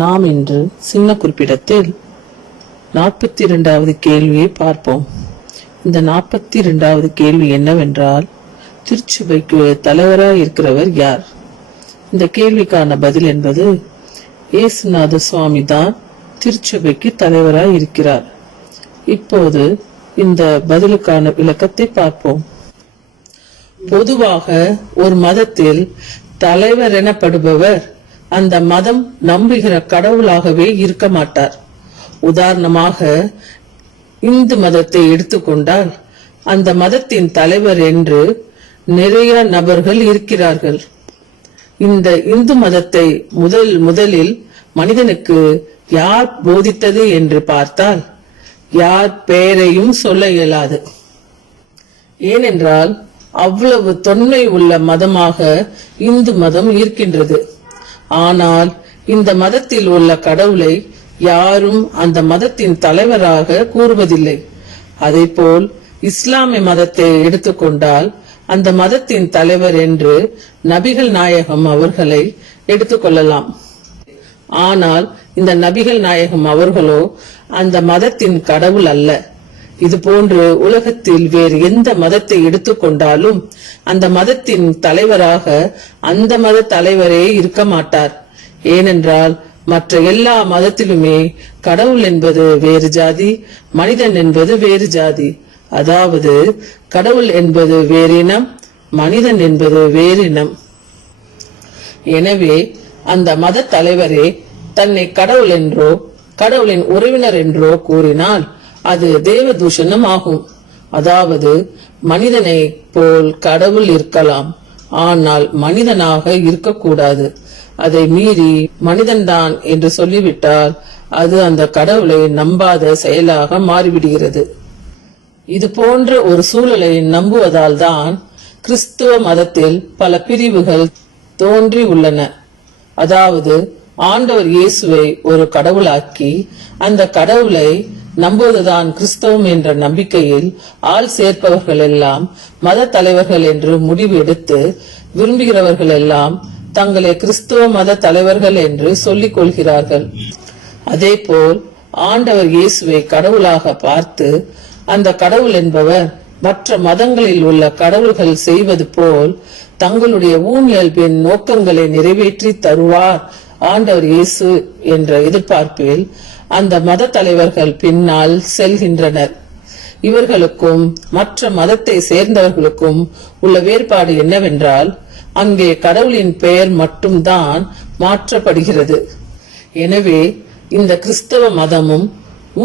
நாம் இன்று சின்ன குறிப்பிடத்தில் நாற்பத்தி இரண்டாவது கேள்வியை பார்ப்போம். இந்த நாற்பத்தி இரண்டாவது கேள்வி என்னவென்றால் திருச்சபைக்கு தலைவராக இருக்கிறவர் யார்? இந்த கேள்விக்கான பதில் என்பது ஏசுநாத சுவாமி தான் திருச்சபைக்கு தலைவராக இருக்கிறார். இப்போது இந்த பதிலுக்கான விளக்கத்தை பார்ப்போம். பொதுவாக ஒரு மதத்தில் தலைவர் எனப்படுபவர் அந்த மதம் நம்புகிற கடவுளாகவே இருக்க மாட்டார். உதாரணமாக இந்து மதத்தை எடுத்துக்கொண்டால் அந்த மதத்தின் தலைவர் என்று நிறைய நபர்கள் இருக்கிறார்கள். இந்த இந்து மதத்தை முதல் முதலில் மனிதனுக்கு யார் போதித்தது என்று பார்த்தால் யார் பெயரையும் சொல்ல இயலாது. ஏனென்றால் அவ்வளவு தொன்மை உள்ள மதமாக இந்து மதம் இருக்கின்றது. ஆனால் இந்த மதத்தில் உள்ள கடவுளை யாரும் அந்த மதத்தின் தலைவராக கூறுவதில்லை. அதேபோல் இஸ்லாமிய மதத்தை எடுத்துக்கொண்டால் அந்த மதத்தின் தலைவர் என்று நபிகள் நாயகம் அவர்களை எடுத்துக்கொள்ளலாம் ஆனால் இந்த நபிகள் நாயகம் அவர்களோ அந்த மதத்தின் கடவுள் அல்ல. இது போன்று உலகத்தில் வேறு எந்த மதத்தை எடுத்துக்கொண்டாலும் அந்த மதத்தின் தலைவராக அந்த மத தலைவரே இருக்க மாட்டார். ஏனென்றால் மற்ற எல்லா மதத்திலுமே கடவுள் என்பது வேறு ஜாதி மனிதன் என்பது வேறு ஜாதி. அதாவது கடவுள் என்பது வேறு இனம் மனிதன் என்பது வேறு இனம். எனவே அந்த மத தலைவரே தன்னை கடவுள் என்றோ கடவுளின் உறவினர் என்றோ கூறினால் அது தேவ தூஷணம் ஆகும். அதாவது மனிதனை போல் கடவுள் இருக்கலாம். ஆனால் மனிதனாக இருக்கக்கூடாது. அதை மீறி மனிதன்தான் என்று சொல்லிவிட்டால் அது அந்த கடவுளை நம்பாத செயலாக மாறிவிடுகிறது. இது போன்ற ஒரு சூழலை நம்புவதால் தான் கிறிஸ்துவ மதத்தில் பல பிரிவுகள் தோன்றி உள்ளன. அதாவது ஆண்டவர் இயேசுவை ஒரு கடவுளாக்கி அந்த கடவுளை நம்புவதுதான் கிறிஸ்தவம் என்ற நம்பிக்கையில் ஆள் சேர்ப்பவர்கள் எல்லாம் மத தலைவர்கள் என்று முடிவு எடுத்து விரும்புகிறவர்கள் எல்லாம் தங்களை கிறிஸ்துவ மத தலைவர்கள் என்று சொல்லிக் கொள்கிறார்கள். அதே போல் ஆண்டவர் இயேசுவை கடவுளாக பார்த்து அந்த கடவுள் என்பவர் மற்ற மதங்களில் உள்ள கடவுள்கள் செய்வது போல் தங்களுடைய ஊனியல்பின் நோக்கங்களை நிறைவேற்றி தருவார் ஆண்டவர் இயேசு என்ற எதிர்பார்ப்பில் அந்த மத தலைவர்கள் பின்னால் செல்கின்றனர். இவர்களுக்கும் மற்ற மதத்தை சேர்ந்தவர்களுக்கும் உள்ள வேறுபாடு என்னவென்றால் அங்கே கடவுளின் பெயர் மட்டும்தான் மாற்றப்படுகிறது. எனவே இந்த கிறிஸ்தவ மதமும்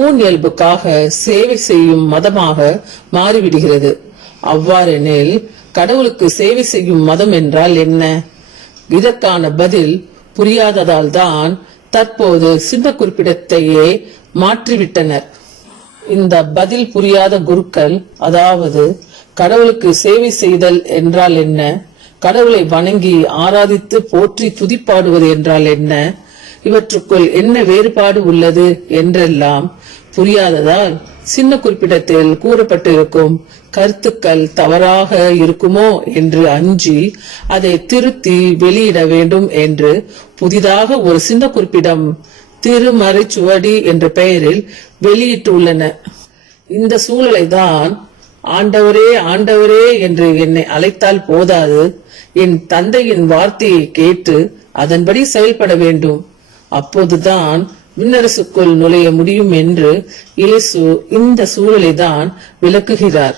ஊன் இயல்புக்காக சேவை செய்யும் மதமாக மாறிவிடுகிறது. அவ்வாறெனில் கடவுளுக்கு சேவை செய்யும் மதம் என்றால் என்ன? இதற்கான பதில் புரியாததால் தான் தற்போது சிம்ம குறிப்பிடத்தையே மாற்றிவிட்டனர். இந்த பதில் புரியாத குருக்கள் அதாவது கடவுளுக்கு சேவை செய்தல் என்றால் என்ன? கடவுளை வணங்கி ஆராதித்து போற்றி துதிப்பாடுவது என்றால் என்ன? இவற்றுக்குள் என்ன வேறுபாடு உள்ளது என்றெல்லாம் புரியாததால் சின்ன குறிப்பிடத்தில் கூறப்பட்டிருக்கும் கருத்துக்கள் தவறாக இருக்குமோ என்று அஞ்சி அதை திருத்தி வெளியிட வேண்டும் என்று புதிதாக ஒரு சின்ன குறிப்பிடம் திருமறை சுவடி என்ற பெயரில் வெளியிட்டுள்ளன. இந்த சூழலை தான் ஆண்டவரே ஆண்டவரே என்று என்னை அழைத்தால் போதாது. என் தந்தையின் வார்த்தையை கேட்டு அதன்படி செயல்பட வேண்டும். அப்போதுதான் விண்ணரசுக்குள் நுழைய முடியும் என்று இயேசு இந்த சூழலை தான் விளக்குகிறார்.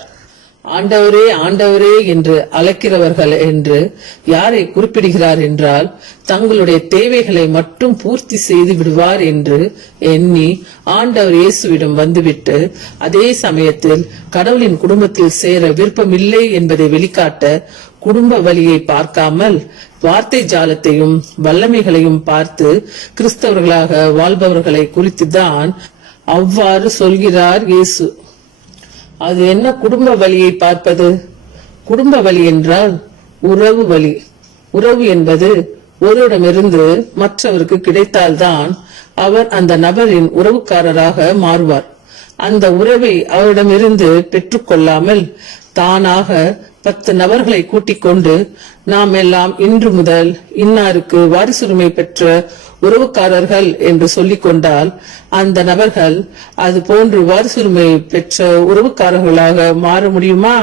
ஆண்டவரே ஆண்டவரே என்று அழைக்கிறவர்கள் என்று யாரை குறிப்பிடுகிறார் என்றால் தங்களுடைய தேவைகளை மட்டும் பூர்த்தி செய்து விடுவார் என்று எண்ணி ஆண்டவர் இயேசுவிடம் வந்துவிட்டு அதே சமயத்தில் கடவுளின் குடும்பத்தில் சேர விருப்பமில்லை என்பதை வெளிக்காட்ட குடும்ப வழியை பார்க்காமல் வார்த்தை ஜாலத்தையும் வல்லமைகளையும் பார்த்து கிறிஸ்தவர்களாக வாழ்பவர்களை குறித்துதான் அவ்வாறு சொல்கிறார் இயேசு. அது என்ன குடும்ப வழியை பார்ப்பது? குடும்ப வழி என்றால் உறவு வழி. உறவு என்பது ஒருவரிடமிருந்து மற்றவருக்கு கிடைத்தால்தான் அவர் அந்த நபரின் உறவுக்காரராக மாறுவார். அந்த உறவை அவரிடமிருந்து பெற்றுக்கொள்ளாமல் தானாக பத்து நபர்களை கூட்டிக் கொண்டு நாம் எல்லாம் இன்று முதல் இன்னாருக்கு வாரிசுரிமை பெற்ற உறவுக்காரர்கள் என்று சொல்லிக் கொண்டால் அந்த நபர்கள் அது போன்று வாரிசுரிமை பெற்ற உறவுக்காரர்களாக மாற முடியுமா?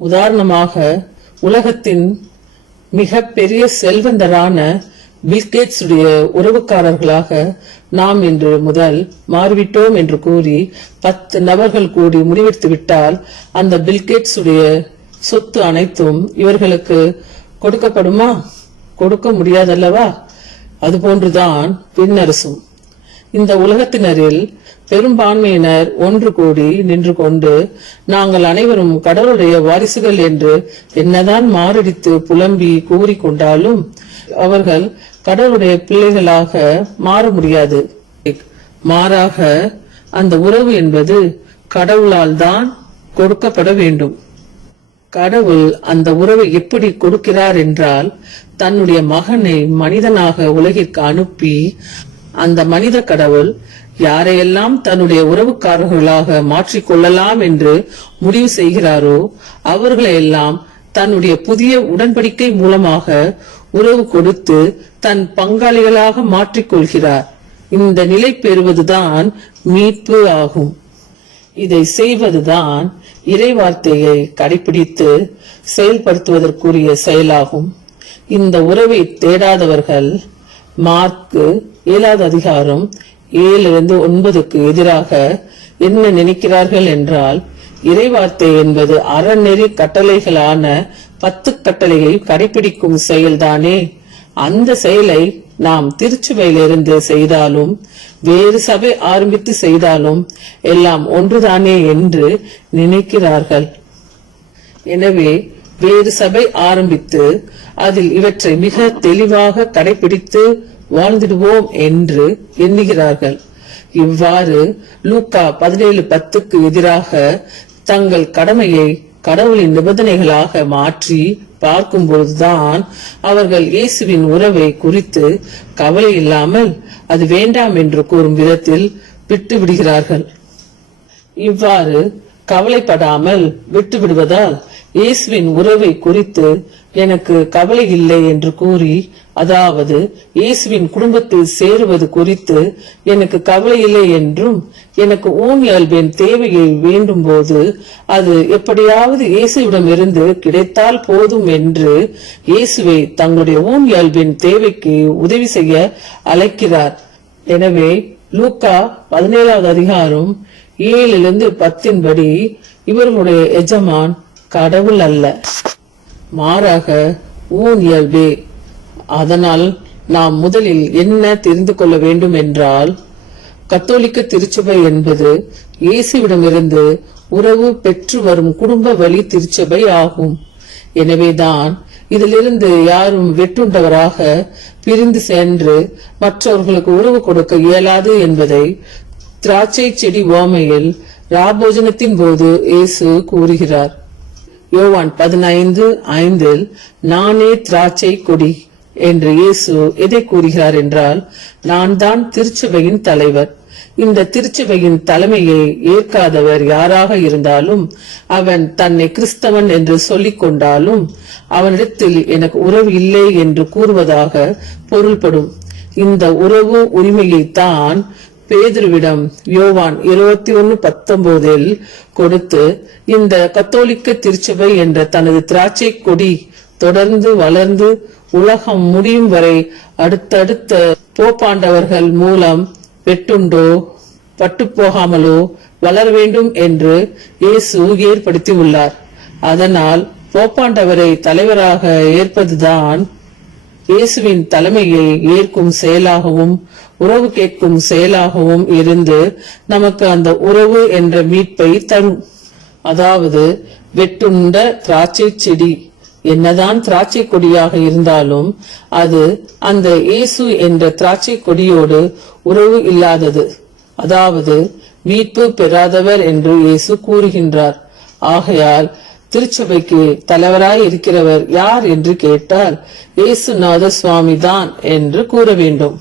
உதாரணமாக உலகத்தின் மிக பெரிய செல்வந்தரான பில்கேட்ஸுடைய உறவுக்காரர்களாக நாம் இன்று முதல் மாறிவிட்டோம் என்று கூறி பத்து நபர்கள் கூடி முடிவெடுத்து விட்டால் அந்த பில்கேட்ஸுடைய சொத்து அனைத்தும் இவர்களுக்கு கொடுக்கப்படுமா? கொடுக்க முடியாதல்லவா? அதுபோன்றுதான் பின்னரசும். இந்த உலகத்தினரில் பெரும்பான்மையினர் ஒன்று கூடி நின்று கொண்டு நாங்கள் அனைவரும் கடவுளுடைய வாரிசுகள் என்று என்னதான் மாரடித்து புலம்பி கூறிக்கொண்டாலும் அவர்கள் கடவுளுடைய பிள்ளைகளாக மாற முடியாது. மாறாக அந்த உறவு என்பது கடவுளால் தான் கொடுக்கப்பட வேண்டும். கடவுள் அந்த உறவை எப்படி கொடுக்கிறார் என்றால் தன்னுடைய மகனை மனிதனாக உலகிற்கு அனுப்பி அந்த மனித கடவுள் யாரையெல்லாம் தன்னுடைய உறவுக்காரர்களாக மாற்றிக்கொள்ளலாம் என்று முடிவு செய்கிறாரோ அவர்களையெல்லாம் தன்னுடைய புதிய உடன்படிக்கை மூலமாக உறவு கொடுத்து தன் பங்காளிகளாக மாற்றிக் கொள்கிறார் இந்த நிலை பெறுவதுதான் மீட்பு ஆகும். இதை செய்வதுதான் இறைவார்த்தையை கடைபிடித்து செயல்படுத்துவதற்குரிய செயலாகும். இந்த உறவை தேடாதவர்கள் மார்க்கு ஏழாவது அதிகாரம் ஏழிலிருந்து ஒன்பதுக்கு எதிராக என்ன நினைக்கிறார்கள் என்றால் இறைவார்த்தை என்பது அறநெறி கட்டளைகளான பத்து கட்டளையை கடைபிடிக்கும் செயல்தானே. அந்த செயலை நாம் திருச்சுவையிலிருந்து செய்தாலும் வேறு சபை ஆரம்பித்து செய்தாலும் எல்லாம் ஒன்றுதானே என்று நினைக்கிறார்கள். எனவே வேறு சபை ஆரம்பித்து அதில் இவற்றை மிக தெளிவாக கடைபிடித்து வாழ்ந்திடுவோம் என்று எண்ணுகிறார்கள். இவ்வாறு லூக்கா பதினேழு பத்துக்கு எதிராக தங்கள் கடமையை கடவுளின் நிபந்தனைகளாக மாற்றி பார்க்கும்பொழுதுதான் அவர்கள் இயேசுவின் உறவை குறித்து கவலை இல்லாமல் அது வேண்டாம் என்று கூறும் விதத்தில் விட்டு விடுகிறார்கள் இவ்வாறு கவலைப்படாமல் விட்டு விடுவதால் இயேசுவின் உறவை குறித்து எனக்கு கவலை இல்லை என்று கூறி அதாவது இயேசுவின் குடும்பத்தில் சேருவது குறித்து எனக்கு கவலை இல்லை என்றும் எனக்கு ஊன் இயல்பின் தேவையை வேண்டும் போது அது எப்படியாவது இயேசுவிடம் இருந்து கிடைத்தால் போதும் என்று இயேசுவை தங்களுடைய ஊன் இயல்பின் தேவைக்கு உதவி செய்ய அழைக்கிறார். எனவே லூக்கா பதினேழாவது அதிகாரம் ஏழிலிருந்து பத்தின்படி இவர்களுடைய எஜமான் கடவுள் அல்ல. மாறாக ஊன் இயல்பே. அதனால் நாம் முதலில் என்ன தெரிந்து கொள்ள வேண்டும் என்றால் கத்தோலிக்க திருச்சபை என்பது இயேசுவிடமிருந்து உறவு பெற்று வரும் குடும்ப வழி திருச்சபை ஆகும். எனவேதான் இதிலிருந்து யாரும் வெட்டுண்டவராக பிரிந்து சென்று மற்றவர்களுக்கு உறவு கொடுக்க இயலாது என்பதை திராட்சை செடி ஓமையில் ராபோஜனத்தின் போது இயேசு கூறுகிறார். யோவான் பதினைந்து ஐந்தில் நானே திராட்சை கொடி என்று இயேசு எதை கூறுகிறார் என்றால் நான் தான் திருச்சபையின் தலைவர். இந்த திருச்சபையின் தலைமையை ஏற்காதவர் யாராக இருந்தாலும் அவன் தன்னை கிறிஸ்தவன் என்று சொல்லிக் கொண்டாலும் அவனிடத்தில் எனக்கு உறவு இல்லை என்று கூறுவதாக பொருள்படும். இந்த உறவு உரிமையை தான் பேதுருவிடம் யோவான் இருபத்தி ஒன்னு பத்தொன்பதில் கொடுத்து இந்த கத்தோலிக்க திருச்சபை என்ற தனது திராட்சை கொடி தொடர்ந்து வளர்ந்து உலகம் முடியும் வரை அடுத்தடுத்த போப்பாண்டவர்கள் மூலம் வெட்டுண்டோ பட்டு போகாமலோ வளர வேண்டும் என்று இயேசு ஏற்படுத்தி உள்ளார் அதனால் போப்பாண்டவரை தலைவராக ஏற்பதுதான் இயேசுவின் தலைமையை ஏற்கும் செயலாகவும் உறவு கேட்கும் செயலாகவும் இருந்து நமக்கு அந்த உறவு என்ற மீட்பை தரும். அதாவது வெட்டுண்ட திராட்சை செடி. என்னதான் திராட்சை கொடியாக இருந்தாலும் அது அந்த இயேசு என்ற திராட்சை கொடியோடு உறவு இல்லாதது. அதாவது மீட்பு பெறாதவர் என்று இயேசு கூறுகின்றார். ஆகையால் திருச்சபைக்கு தலைவராய் இருக்கிறவர் யார் என்று கேட்டால் இயேசுநாத சுவாமி தான் என்று கூற வேண்டும்.